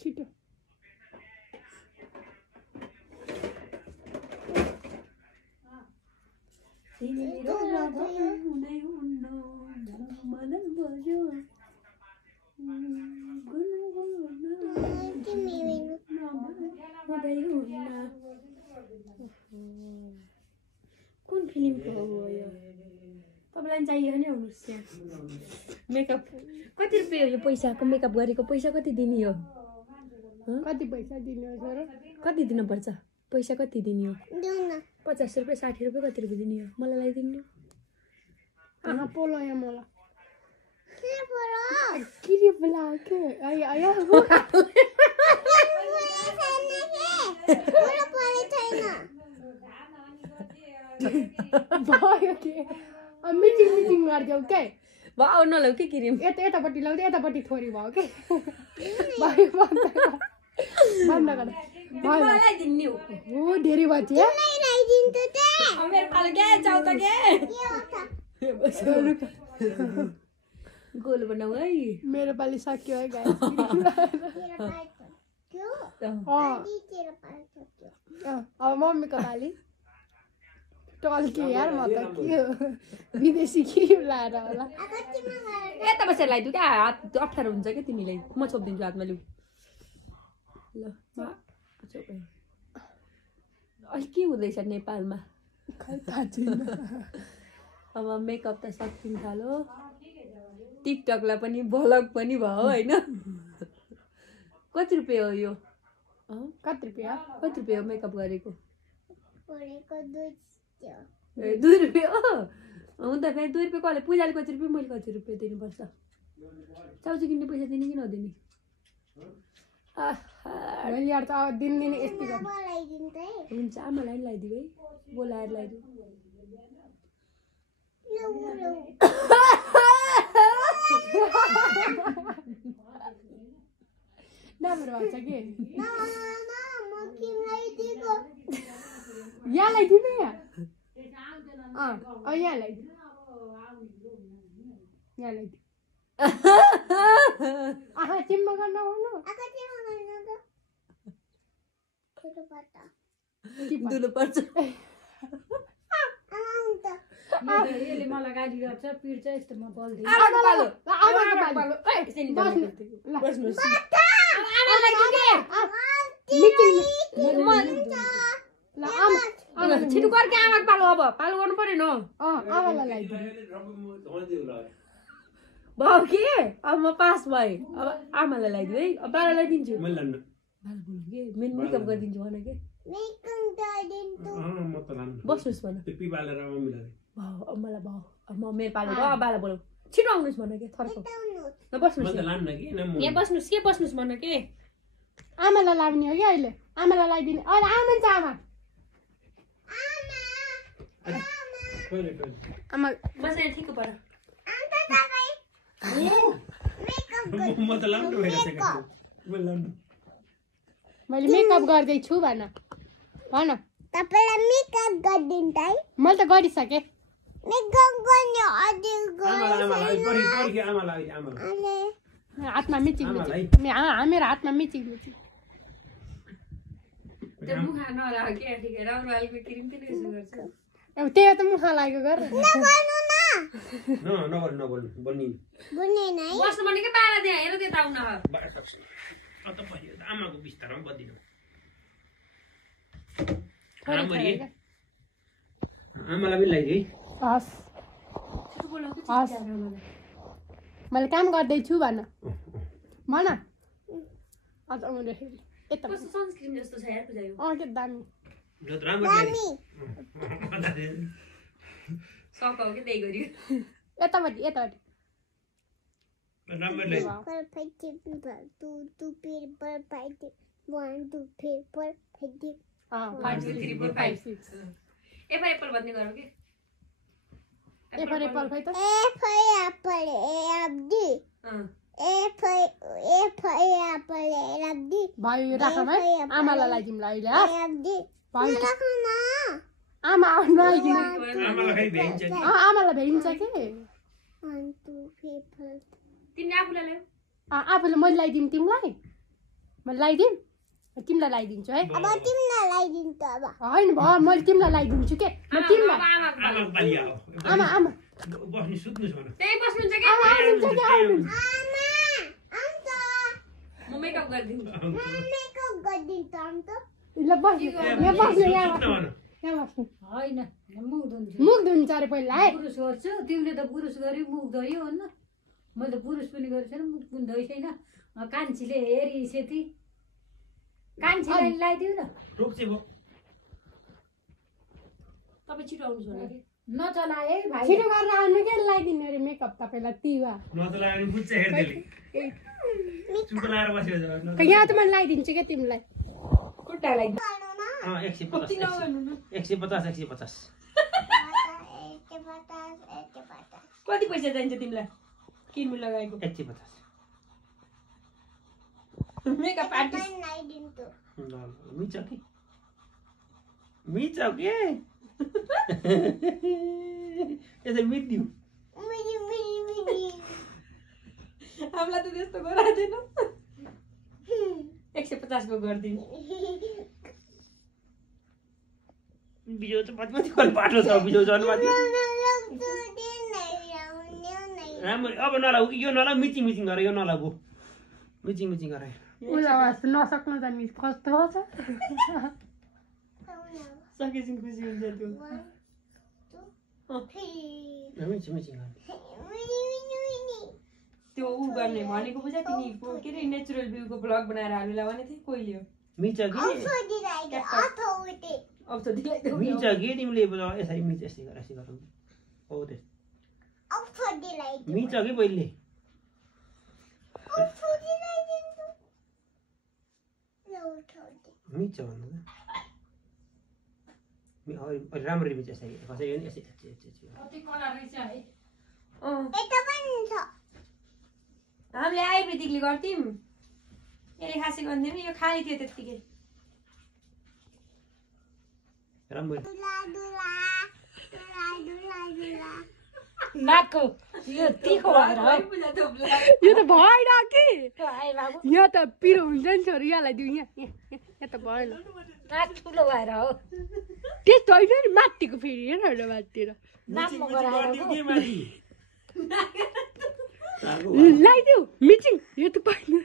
छिटो कुन फिल्मको हो यो तपाईलाई चाहियो नि आउनुस् यहाँ मेकअप कति रुपैयाँ हो यो पैसाको मेकअप गरेको पैसा कति दिने हो कति पैसा दिने हो सर कति दिनुपर्छ पैसा कति दिने हो 50 रुपैयाँ 60 रुपैयाँ कति रुपैयाँ दिने हो मलाई लगाइदिनु आहा पोलो यहाँ मलाई के बोला के आया आया भयो के मिटिङ गर्दियौ के भयो नलौ के क्रिम यतापट्टि लाउँदै यतापट्टि थोरी भयो के भयो बन्द गर मलाई दिन्नी हो धेरै भयो त्यो मलाई दिन्छु त मेरो पालो के जाउ त के गोल बनाऊ है मेरो पाली सक्यो है गाइस अब मम्मीको पाली टल के यार म त के विदेशी क्रिम लाएर होला यता बसेर लगाइदिउ क्या हात अप्ठ्यारो हुन्छ क्या तिमीलाई म छोपिदिन्छु हातमा लु ल अहिले के हुँदैछ नेपालमा खै थाहा छैन अब मेकअप त सकिन थाल्यो टिकटकलाई पनि ब्लग पनि भयो होइन कति रुपैयाँ हो यो कति रुपैयाँ हो मेकअप गरेको 2 रुपैयाँ हो हुन्छ फेरि 2 रुपैयाँ कसले पूजाले कति रुपैयाँ मैले कति रुपैयाँ दिनुपर्छ चाउचाउ किन्ने पैसा दिने कि नदिने यार त दिने यस्तै हुन्छ आमालाई पनि लगाइदिऊ है बोलाएर लगाइदिऊ राम्रो भन्छ के यहाँ लगाइदिनु यहाँ यहाँ लगाइदिनु यहाँ लगाइदिनु आहा चिम्मा गर्न आउनु दुलो पर्छ यसले मलाई गाली गर्छ पिर्छ यस्तो म बोल्दिन छिटो गर के आमाको पालो अब पालो गर्नु पर्यो न आमालाई लगाइदिनु भयो के अब म पास भएँ अब आमालाई लगाइदिनु है अब बालालाई दिन्छु मेकअप गरिदिन्छु भन के बस्नुहोस् भन मलाई भयो अब म मेरो पालो भयो बाला बोलाउ छिटो आउनुहोस् भन के थर्को बस्नुहोस् यहाँ बस्नुहोस् के बस्नुहोस् भन के आमालाई लाग्ने हो कि अहिले आमालाई लगाइदिने अहिले आमा छ आमा बस यहाँ ठिक पर मैले मेकअप गर्दैछु भन भन तपाईलाई मेकअप गरिदिनु त है मैले त गरिसके हातमा मिचिङ मेरो हातमा मिचिङ त्यही त मुखा लागेको गर मैले काम गर्दैछु भन भन अझ आउँदै यता कस्तो सनस्क्रिन जस्तो छ यार पूजा यो के दामी सकाउ के त्यही गरियो यतापट्टि एप्पल भन्ने गरौ के एप्पल खै त भाइ राख भाइ आमालाई लगाइदिउँ ल अहिले आमा आमालाई भ्याइन्छ कि तिमीले आफूलाई ल्याऊ आफूले मैले लगाइदिउँ तिमीलाई मैले लगाइदिउँ तिमीलाई लगाइदिन्छु है होइन भयो मैले तिमीलाई लगाइदिन्छु के आमा आमा बस्नु सुत्नु छ भने त्यही बस्नुहुन्छ के आउनुहुन्छ कि आउनुहुन्छ म मेकअप गर्दिन्छु ल बस्नु यहाँ बस्नु यहाँ बस्नु होइन मुख धुन्छ अरे पहिला है पुरुष गर्छु तिमीले त पुरुष गर्यो मुख धोयो होइन मैले त पुरुष पनि गरेको छैन मुख पनि धोइ छैन कान्छीले हेरी सेती कान्छीलाई लगाइदिउ न तपाईँ छिटो आउनुहोस् होला कि नचलाए भाइ छिटो गरेर आउनु के लगाइदिनु अरे मेकअप तपाईँलाई तिवा नचलाएर बुझ्छ हेर्दैले चुप लाएर बस्यो यहाँ त मैले लगाइदिन्छु क्या तिमीलाई खुट्टालाई 150 कति पैसा चाहिन्छ तिमीलाई किन्नु लगाएको 150 मेकअप आर्टिस्ट मिच के यसो मिदिउ हामीलाई त त्यस्तो गराउँदैन 150 को गरिदिनु बिजो चाहिँ मति बाटो छ बिजो जन्मदिन राम्रो अब नलाऊ यो नलाऊ मिचिङ गर यो नलाऊ मिचिङ गर नसक्नु त नि कस्तो छ सकेपछि खुसी हुन्छ त्यो त्यो ऊ गर्ने भनेको बुझा तिमी के अरे नेचुरल भ्यूको ब्लग बनाएर हाल्नुला भने थिए कहिले हो मिच कि औषधि ल्याइदेऊ मिच कि तिमीले यसरी मिच यसै गर हो त्यस्तो मिच कि पहिले मिच भन्नु राम्ररी मिच यसरी कसरी यसै कति कलर रहेछ है हामीले आयुर्वेदिकले गर्थ्यौँ यसले खासै गर्दैन यो खाली थियो त्यत्तिकै नाकको यो तिखो भएर यो त भएन कि यहाँ त पिरो हुन्छ नि छोरी यहाँलाई दिउँ यहाँ त भएन नाक ठुलो भएर हो त्यस्तो होइन नि माथिको फेरि हेर माथितिर नाकमा गराएर लगाइदेऊ मिचिङ यो त पाइनु